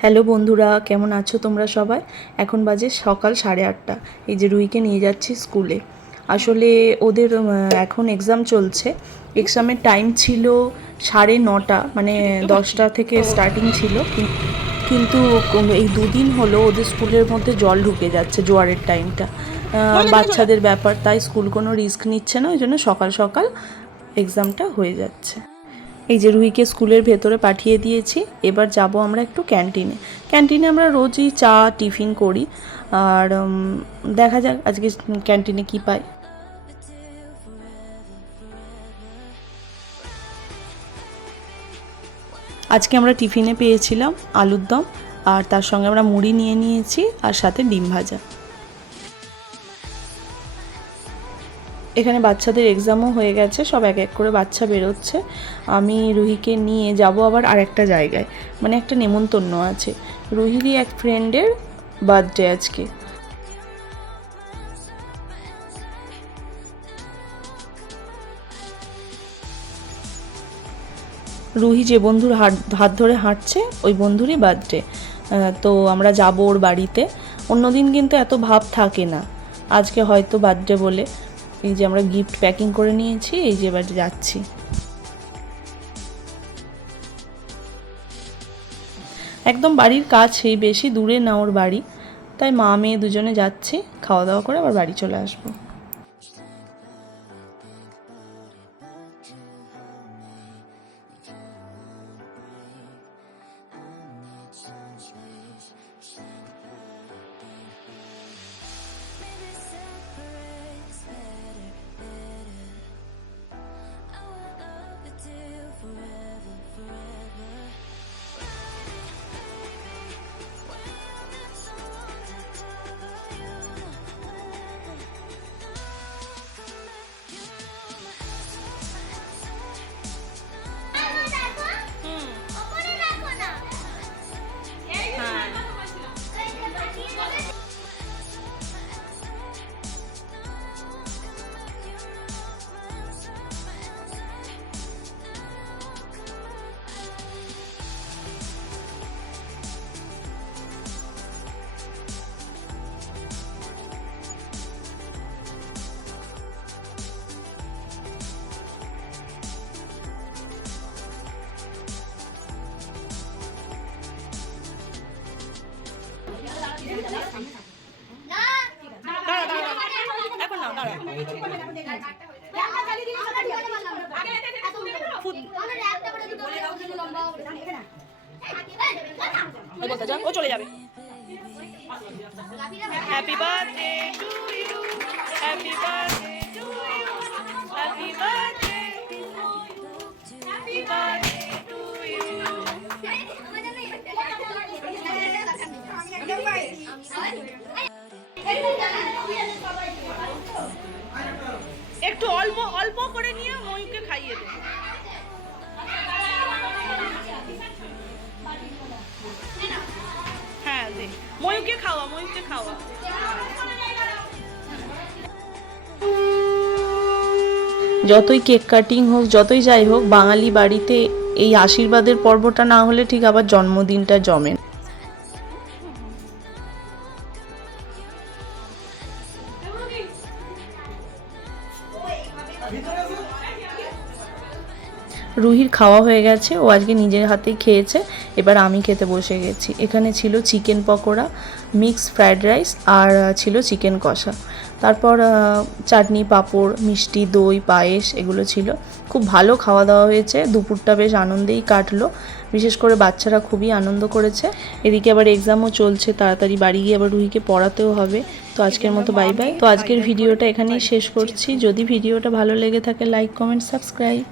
Hello বন্ধুরা, কেমন আছো তোমরা সবাই? এখন বাজে সকাল 8:30। এই যে রুহিকে নিয়ে যাচ্ছি স্কুলে। আসলে ওদের এখন এক্সাম চলছে। এক্সামের টাইম ছিল 9:30, মানে 10টা থেকে স্টার্টিং ছিল। কিন্তু এই দুদিন হলো ওদের স্কুলের মধ্যে জল ঢুকে যাচ্ছে, জোয়ারের টাইমটা। বাচ্চাদের ব্যাপার, তাই স্কুল কোনো রিস্ক নিচ্ছে না, ওই জন্য সকাল সকাল এক্সামটা হয়ে যাচ্ছে। এই যে রুহিকে স্কুলের ভেতরে পাঠিয়ে দিয়েছি। এবার যাব আমরা একটু ক্যান্টিনে। ক্যান্টিনে আমরা রোজই চা টিফিন করি, আর দেখা যাক আজকে ক্যান্টিনে কি পাই। আজকে আমরা টিফিনে পেয়েছিলাম আলুর দম, আর তার সঙ্গে আমরা মুড়ি নিয়ে নিয়েছি, আর সাথে ডিম ভাজা। এখানে বাচ্চাদের এক্সামও হয়ে গেছে, সব এক এক করে বাচ্চা বেরোচ্ছে। আমি রুহিকে নিয়ে যাব আবার আরেকটা জায়গায়, মানে একটা নেমন্তন্ন আছে। রুহিরই এক ফ্রেন্ডের বার্থডে আজকে। রুহি যে বন্ধুর হাত ধরে হাঁটছে, ওই বন্ধুরই বার্থডে। তো আমরা যাব ওর বাড়িতে। অন্যদিন কিন্তু এত ভাব থাকে না, আজকে হয়তো বার্থডে বলে এই যে আমরা গিফট প্যাকিং করে নিয়েছি। এই যে এবার যাচ্ছি। একদম বাড়ির কাছেই, বেশি দূরে না ওর বাড়ি, তাই মা মেয়ে দুজনে যাচ্ছি। খাওয়া দাওয়া করে আবার বাড়ি চলে আসবো। ও চলে যাবে। Happy birthday to you, happy birthday to you, happy birthday, happy birthday to you. একটু অল্প অল্প করে নিয়ে ময়ূরকে খাইয়ে দে। হ্যাঁ দে, ময়ূরকে খাওয়া, ময়ূরকে খাওয়া। যতই কেক কাটিং হোক, যতই যাই হোক, বাঙালি বাড়িতে এই আশীর্বাদের পর্বটা না হলে ঠিক আবার জন্মদিনটা জমে না। রুহির খাওয়া হয়ে গেছে, ও আজকে নিজের হাতেই খেয়েছে। এবার আমি খেতে বসে গেছি। এখানে ছিল chicken pakora, mix fried rice, আর ছিল চিকেন কষা। তারপর চাটনি, পাঁপড়, মিষ্টি, দই, পায়েস এগুলো ছিল। খুব ভালো খাওয়া দাওয়া হয়েছে। দুপুরটা বেশ আনন্দেই কাটলো, বিশেষ করে বাচ্চারা খুবই আনন্দ করেছে। এদিকে আবার এক্সামও চলছে, তাড়াতাড়ি বাড়ি গিয়ে আবার রুহিকে পড়াতেও হবে। তো আজকের মতো বাই বাই। তো আজকের ভিডিওটা এখানেই শেষ করছি। যদি ভিডিওটা ভালো লেগে থাকে, লাইক, কমেন্ট, সাবস্ক্রাইব।